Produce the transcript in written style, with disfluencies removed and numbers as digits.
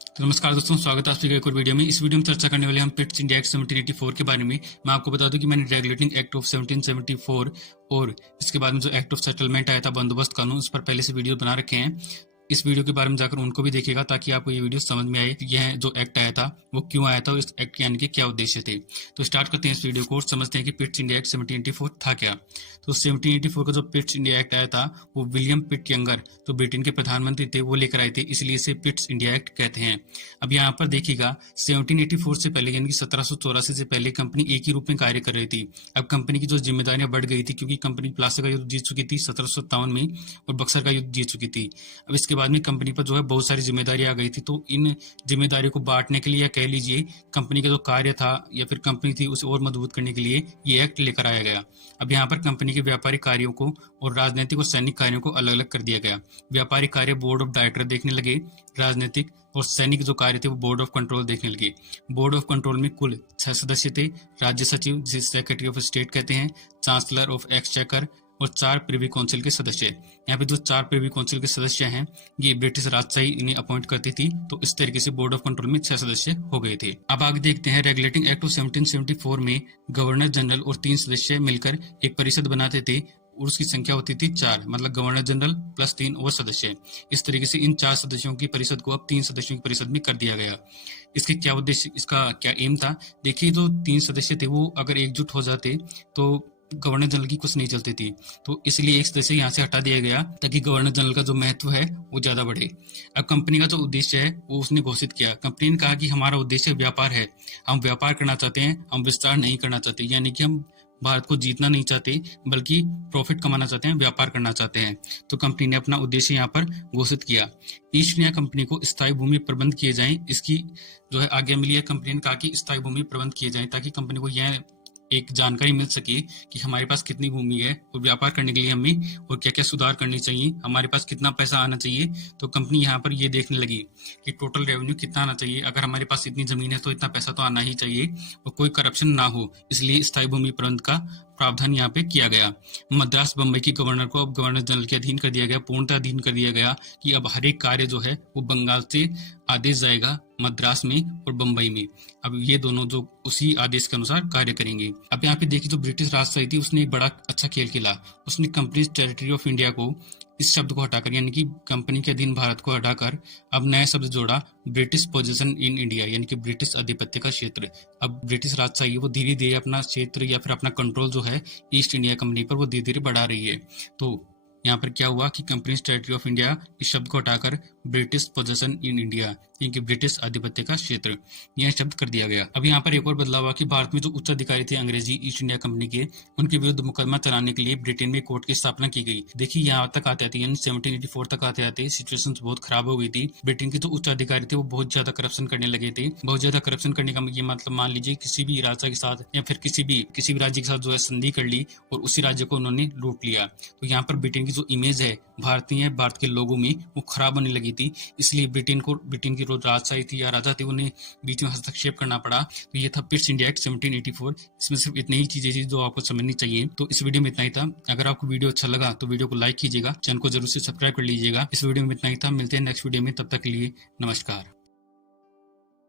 तो नमस्कार दोस्तों, स्वागत है आपके एक और वीडियो में। इस वीडियो में चर्चा करने वाले हम पिट्स इंडिया एक्ट 1784 के बारे में। मैं आपको बता दूं कि मैंने रेगुलेटिंग एक्ट ऑफ 1774 और इसके बाद में जो एक्ट ऑफ सेटलमेंट आया था, बंदोबस्त कानून, उस पर पहले से वीडियो बना रखे हैं। इस वीडियो के बारे में जाकर उनको भी देखिएगा ताकि आपको ये वीडियो समझ में आए कि यह जो एक्ट आया था वो क्यों आया था और इस एक्ट के आने के क्या उद्देश्य थे। तो स्टार्ट करते हैं इस वीडियो को और समझते हैं कि पिट्स इंडिया एक्ट 1784 था क्या। तो 1784 का जो पिट्स इंडिया एक्ट आया था वो विलियम पिट यंगर, जो ब्रिटेन के प्रधानमंत्री थे, वो लेकर आए थे, इसलिए इसे पिट्स इंडिया एक्ट कहते हैं। अब यहाँ पर देखिएगा 1784 से पहले यानी कि 1784 से पहले कंपनी एक ही रूप में कार्य कर रही थी। अब कंपनी की जो जिम्मेदारियां बढ़ गई थी क्योंकि कंपनी प्लासी का युद्ध जीत चुकी थी 1757 में और बक्सर का युद्ध जीत चुकी थी। अब इसके बाद में कंपनी पर जो है बहुत सारी जिम्मेदारी आ गई थी, तो इन जिम्मेदारियों को बांटने के लिए या कह लीजिए कंपनी का जो कार्य था या फिर कंपनी थी उसे और मजबूत करने के लिए ये एक्ट लेकर आया गया। अब यहाँ पर कंपनी के व्यापारिक कार्यों को और राजनीतिक और सैनिक कार्यों को अलग अलग कर दिया गया। व्यापारिक कार्य बोर्ड ऑफ डायरेक्टर देखने लगे, राजनीतिक और सैनिक जो कार्य थे वो बोर्ड ऑफ कंट्रोल देखने लगे। बोर्ड ऑफ कंट्रोल में कुल 6 सदस्य थे। राज्य सचिव, जिसे सेक्रेटरी ऑफ स्टेट कहते हैं, चांसलर ऑफ एक्सचेकर और 4 प्रिवी काउंसिल के सदस्य। यहाँ पे जो 4 प्रिवी काउंसिल के सदस्य हैं ये ब्रिटिश राजशाही इन्हें अपॉइंट करती थी, तो इस तरीके से बोर्ड ऑफ कंट्रोल में 6 सदस्य हो गए थे। अब आगे देखते हैं रेगुलेटिंग एक्ट ऑफ 1774 में गवर्नर जनरल और 3 सदस्य मिलकर एक परिषद बनाते थे और उसकी संख्या होती थी 4, मतलब गवर्नर जनरल प्लस 3 और सदस्य। इस तरीके से इन 4 सदस्यों की परिषद को अब 3 सदस्यों की परिषद में कर दिया गया। इसके क्या उद्देश्य, इसका क्या एम था? देखिए, जो 3 सदस्य थे वो अगर एकजुट हो जाते तो गवर्नर जनरल की कुछ नहीं चलती थी, तो इसलिए एक सदस्य यहाँ से हटा दिया गया ताकि गवर्नर जनरल का जो महत्व है वो ज्यादा बढ़े। अब कंपनी का जो उद्देश्य है वो उसने घोषित किया। कंपनी ने कहा कि हमारा उद्देश्य व्यापार है, हम व्यापार करना चाहते हैं, हम विस्तार नहीं करना चाहते, यानी कि हम भारत को जीतना नहीं चाहते बल्कि प्रॉफिट कमाना चाहते हैं, व्यापार करना चाहते हैं। तो कंपनी ने अपना उद्देश्य यहाँ पर घोषित किया। ईस्ट इंडिया कंपनी को स्थायी भूमि प्रबंध किए जाएं, इसकी जो है आज्ञा मिली है। कंपनी ने कहा कि स्थायी भूमि प्रबंध किए जाएं ताकि कंपनी को यह एक जानकारी मिल सके कि हमारे पास कितनी भूमि है और व्यापार करने के लिए हमें और क्या क्या सुधार करने चाहिए, हमारे पास कितना पैसा आना चाहिए। तो कंपनी यहाँ पर ये देखने लगी कि टोटल रेवेन्यू कितना आना चाहिए, अगर हमारे पास इतनी जमीन है तो इतना पैसा तो आना ही चाहिए और कोई करप्शन ना हो, इसलिए स्थायी भूमि प्रबंध का प्रावधान यहाँ पे किया गया। मद्रास बम्बई की गवर्नर को अब गवर्नर जनरल के अधीन कर दिया गया, पूर्णतः अधीन कर दिया गया कि अब हर एक कार्य जो है वो बंगाल से आदेश जाएगा मद्रास में और बम्बई में। अब ये दोनों जो उसी आदेश के अनुसार कार्य करेंगे। अब यहाँ पे देखिए, जो ब्रिटिश राजशाही थी उसने एक बड़ा अच्छा खेल खेला। उसने कंपनीज टेरिटरी ऑफ इंडिया को, इस शब्द को हटाकर यानी कि कंपनी के अधीन भारत को हटाकर अब नया शब्द जोड़ा, ब्रिटिश पोजीशन इन इंडिया, यानी कि ब्रिटिश आधिपत्य का क्षेत्र। अब ब्रिटिश राजशाही वो धीरे धीरे अपना क्षेत्र या फिर अपना कंट्रोल जो है ईस्ट इंडिया कंपनी पर वो धीरे धीरे बढ़ा रही है। तो यहाँ पर क्या हुआ कि कंपनीज टेरिटरी ऑफ इंडिया इस शब्द को हटाकर ब्रिटिश पोजेशन इन इंडिया यानी कि ब्रिटिश आधिपत्य का क्षेत्र यह शब्द कर दिया गया। अब यहाँ पर एक और बदलाव हुआ कि भारत में जो उच्च अधिकारी थे अंग्रेजी ईस्ट इंडिया कंपनी के, उनके विरुद्ध मुकदमा चलाने के लिए ब्रिटेन में कोर्ट की स्थापना की गई। देखिए, यहाँ तक आते आते यानी 1784 तक आते आते सिचुएशन बहुत खराब हो गई थी। ब्रिटेन के जो उच्च अधिकारी थे वो बहुत ज्यादा करप्शन करने लगे थे। बहुत ज्यादा करप्शन करने का ये मतलब, मान लीजिए किसी भी राजा के साथ या फिर किसी भी राज्य के साथ जो है संधि कर ली और उसी राज्य को उन्होंने लूट लिया। तो यहाँ पर ब्रिटेन की जो इमेज है भारत के लोगों में वो खराब होने लगी थी, इसलिए ब्रिटेन की जो राजशाही थी या राजा थे उन्हें बीच में हस्तक्षेप करना पड़ा। तो ये था पिट्स इंडिया एक्ट 1784। इसमें सिर्फ इतनी ही चीजें थी जो आपको समझनी चाहिए। तो इस वीडियो में इतना ही था। अगर आपको वीडियो अच्छा लगा तो वीडियो को लाइक कीजिएगा, चैनल को जरूर से सब्सक्राइब कर लीजिएगा। इस वीडियो में इतना ही था, मिलते हैं नेक्स्ट वीडियो में, तब तक के लिए नमस्कार।